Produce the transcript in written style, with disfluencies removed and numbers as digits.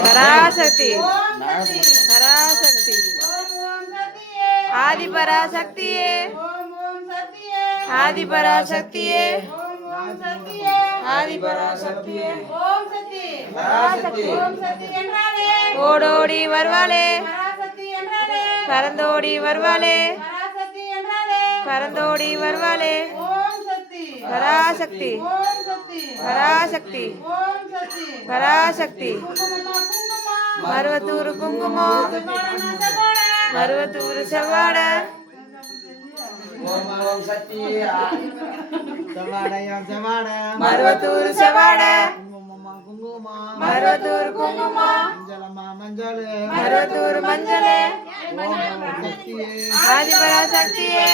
பராசக்தி பராசக்தி ஆதி பராசக்தியே ஆதி பராசக்தியே ஆதி பராசக்தியே ஓடோடி வருவாளே பரந்தோடி வருவாளே பரந்தோடி வருவாளே பராசக்தி பராசக்தி பராசக்தி மருவத்தூர் குங்குமம் மருவத்தூர் செவ்வாட மருவத்தூர் செவ்வாட மருவத்தூர் குங்குமம் மருவத்தூர் மஞ்சள் ஆதிபராசக்தியே